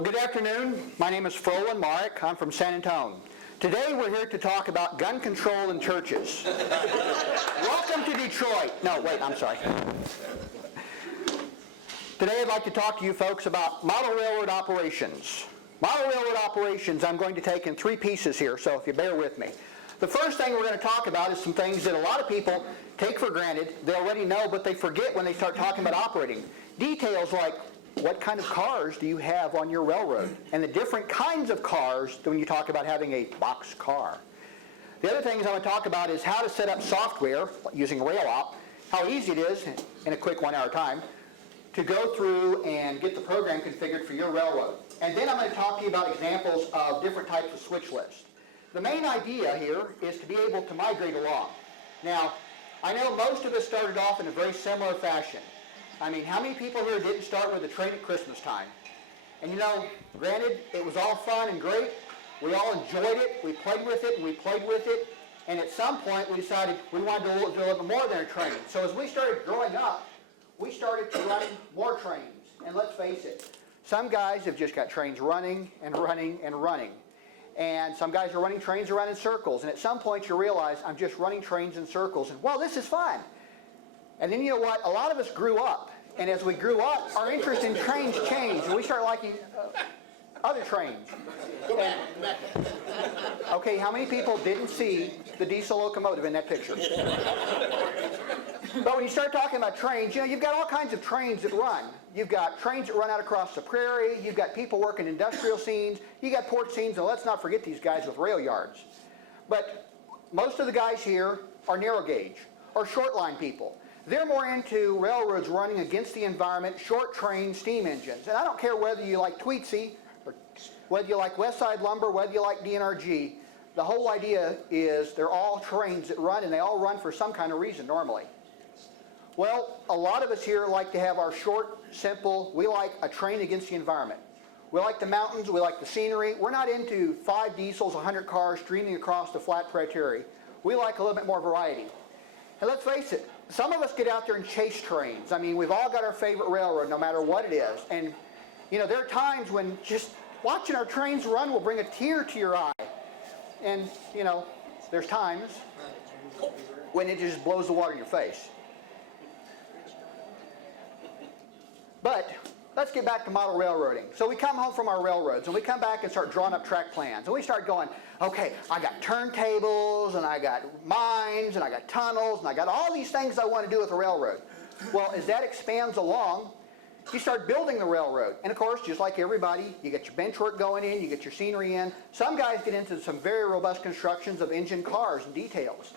Well, good afternoon. My name is Frolin Marek. I'm from San Antonio. Today we're here to talk about gun control in churches. Welcome to Detroit. No, wait, I'm sorry. Today I'd like to talk to you folks about model railroad operations. Model railroad operations I'm going to take in three pieces here, so if you bear with me. The first thing we're going to talk about is some things that a lot of people take for granted. They already know, but they forget when they start talking about operating. Details like, what kind of cars do you have on your railroad? And the different kinds of cars when you talk about having a box car. The other things I want to talk about is how to set up software using RailOp, how easy it is in a quick 1 hour time to go through and get the program configured for your railroad. And then I'm going to talk to you about examples of different types of switch lists. The main idea here is to be able to migrate along. Now, I know most of us started off in a very similar fashion. I mean, how many people here didn't start with a train at Christmas time? And you know, granted, it was all fun and great. We all enjoyed it. We played with it, and we played with it. And at some point, we decided we wanted to do a little bit more than a train. So as we started growing up, we started to run more trains. And let's face it, some guys have just got trains running and running and running. And some guys are running trains around in circles. And at some point, you realize, I'm just running trains in circles. And, well, this is fun. And then you know what? A lot of us grew up. And as we grew up, our interest in trains changed. And we started liking other trains. And, okay, how many people didn't see the diesel locomotive in that picture? But when you start talking about trains, you know, you've got all kinds of trains that run. You've got trains that run out across the prairie. You've got people working industrial scenes. You got port scenes. And let's not forget these guys with rail yards. But most of the guys here are narrow gauge or short line people. They're more into railroads running against the environment, short train steam engines. And I don't care whether you like Tweetsie, or whether you like Westside Lumber, whether you like DNRG. The whole idea is they're all trains that run, and they all run for some kind of reason normally. Well, a lot of us here like to have our short, simple, we like a train against the environment. We like the mountains, we like the scenery. We're not into 5 diesels, 100 cars streaming across the flat prairie. We like a little bit more variety. And let's face it, some of us get out there and chase trains. I mean, we've all got our favorite railroad, no matter what it is. And, you know, there are times when just watching our trains run will bring a tear to your eye. And, you know, there's times when it just blows the water in your face. But let's get back to model railroading. So we come home from our railroads, and we come back and start drawing up track plans. And we start going, okay, I got turntables, and I got mines, and I got tunnels, and I got all these things I want to do with a railroad. Well, as that expands along, you start building the railroad. And of course, just like everybody, you get your bench work going in, you get your scenery in. Some guys get into some very robust constructions of engine cars and details.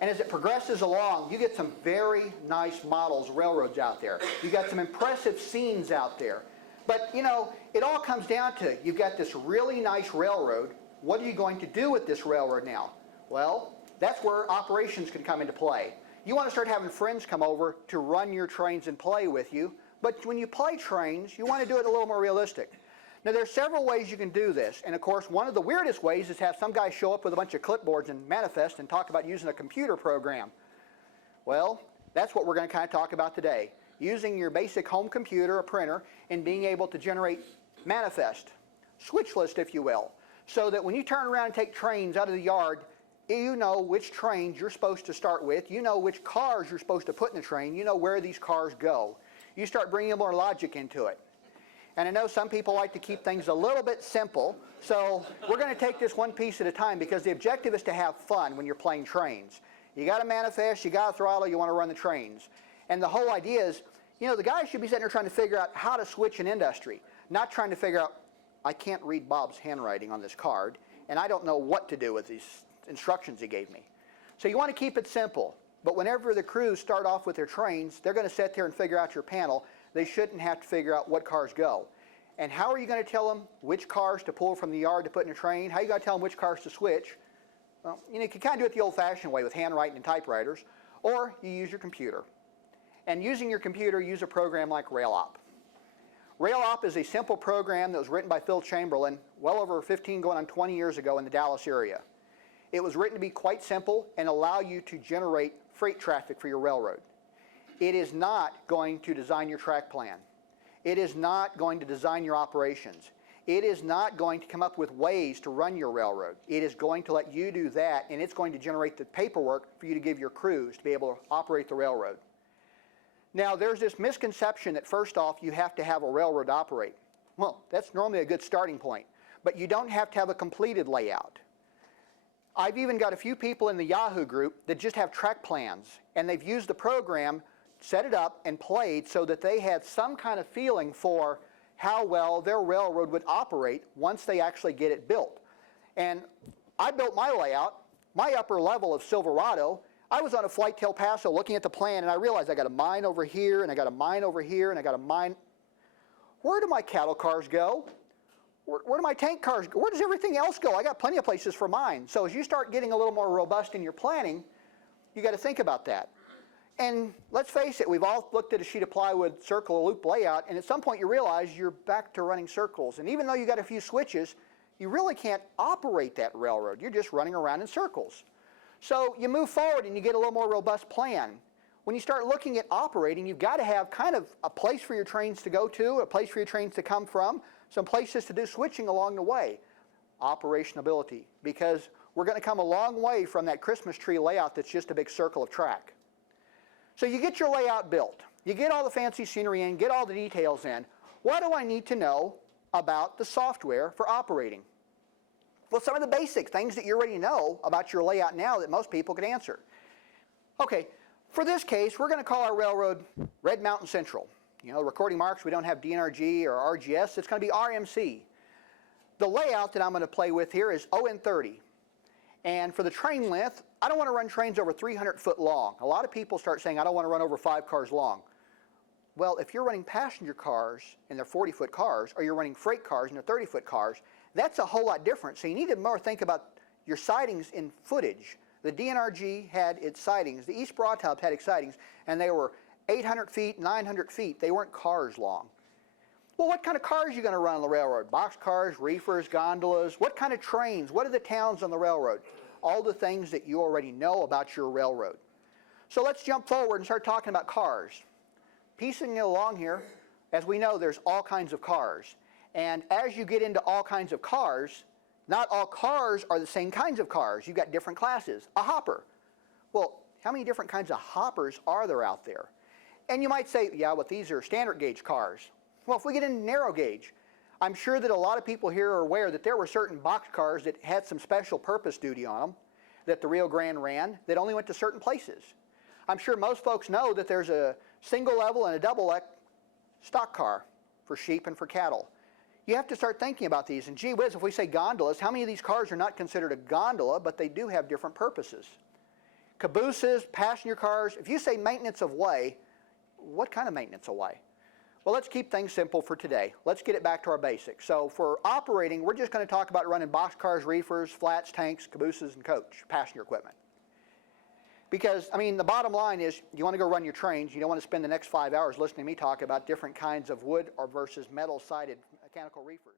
And as it progresses along, you get some very nice models, railroads out there. You got some impressive scenes out there. But, you know, it all comes down to, you've got this really nice railroad. What are you going to do with this railroad now? Well, that's where operations can come into play. You want to start having friends come over to run your trains and play with you. But when you play trains, you want to do it a little more realistic. Now, there are several ways you can do this. And of course, one of the weirdest ways is have some guy show up with a bunch of clipboards and manifest and talk about using a computer program. Well, that's what we're going to kind of talk about today. Using your basic home computer, a printer, and being able to generate manifest, switch list, if you will, so that when you turn around and take trains out of the yard, you know which trains you're supposed to start with. You know which cars you're supposed to put in the train. You know where these cars go. You start bringing more logic into it. And I know some people like to keep things a little bit simple, so we're going to take this one piece at a time because the objective is to have fun when you're playing trains. You got to manifest, you got to throttle, you want to run the trains. And the whole idea is, You know, the guy should be sitting there trying to figure out how to switch an industry, not trying to figure out, I can't read Bob's handwriting on this card, and I don't know what to do with these instructions he gave me. So you want to keep it simple, but whenever the crews start off with their trains, they're going to sit there and figure out your panel. They shouldn't have to figure out what cars go. And how are you going to tell them which cars to pull from the yard to put in a train? How are you going to tell them which cars to switch? Well, you can kind of do it the old-fashioned way with handwriting and typewriters, or you use your computer. And using your computer, use a program like RailOp. RailOp is a simple program that was written by Phil Chamberlain well over 15 going on 20 years ago in the Dallas area. It was written to be quite simple and allow you to generate freight traffic for your railroad. It is not going to design your track plan. It is not going to design your operations. It is not going to come up with ways to run your railroad. It is going to let you do that, and it's going to generate the paperwork for you to give your crews to be able to operate the railroad. Now, there's this misconception that first off, you have to have a railroad to operate. Well, that's normally a good starting point, but you don't have to have a completed layout. I've even got a few people in the Yahoo group that just have track plans, and they've used the program, set it up, and played so that they had some kind of feeling for how well their railroad would operate once they actually get it built. And I built my layout, my upper level of Silverado. I was on a flight to El Paso looking at the plan, and I realized I got a mine over here, and I got a mine over here, and I got a mine. Where do my cattle cars go? Where do my tank cars go? Where does everything else go? I got plenty of places for mine. So as you start getting a little more robust in your planning, you got to think about that. And let's face it, we've all looked at a sheet of plywood circle or loop layout, and at some point you realize you're back to running circles. And even though you got a few switches, you really can't operate that railroad. You're just running around in circles. So you move forward and you get a little more robust plan. When you start looking at operating, you've got to have kind of a place for your trains to go to, a place for your trains to come from, some places to do switching along the way. Operationability, because we're going to come a long way from that Christmas tree layout that's just a big circle of track. So you get your layout built. You get all the fancy scenery in, get all the details in. What do I need to know about the software for operating? Well, some of the basic things that you already know about your layout now that most people can answer. Okay, for this case, we're going to call our railroad Red Mountain Central. You know, recording marks, we don't have DNRG or RGS. It's going to be RMC. The layout that I'm going to play with here is ON30. And for the train length, I don't want to run trains over 300 foot long. A lot of people start saying, I don't want to run over 5 cars long. Well, if you're running passenger cars and they're 40-foot cars, or you're running freight cars and they're 30-foot cars, that's a whole lot different. So you need to more think about your sidings in footage. The DNRG had its sidings. The East Broad Hub had its sidings, and they were 800 feet, 900 feet. They weren't cars long. Well, what kind of cars are you going to run on the railroad? Box cars, reefers, gondolas? What kind of trains? What are the towns on the railroad? All the things that you already know about your railroad. So let's jump forward and start talking about cars. Piecing it along here, as we know, there's all kinds of cars. And as you get into all kinds of cars, not all cars are the same kinds of cars. You've got different classes. A hopper. Well, how many different kinds of hoppers are there out there? And you might say, yeah, but these are standard gauge cars. Well, if we get into narrow gauge, I'm sure that a lot of people here are aware that there were certain box cars that had some special purpose duty on them that the Rio Grande ran that only went to certain places. I'm sure most folks know that there's a single level and a double level stock car for sheep and for cattle. You have to start thinking about these. And gee whiz, if we say gondolas, how many of these cars are not considered a gondola, but they do have different purposes? Cabooses, passenger cars. If you say maintenance of way, what kind of maintenance of way? Well, let's keep things simple for today. Let's get it back to our basics. So for operating, we're just going to talk about running box cars, reefers, flats, tanks, cabooses, and coach, passenger equipment. Because, I mean, the bottom line is you want to go run your trains. You don't want to spend the next 5 hours listening to me talk about different kinds of wood or versus metal-sided mechanical reefers.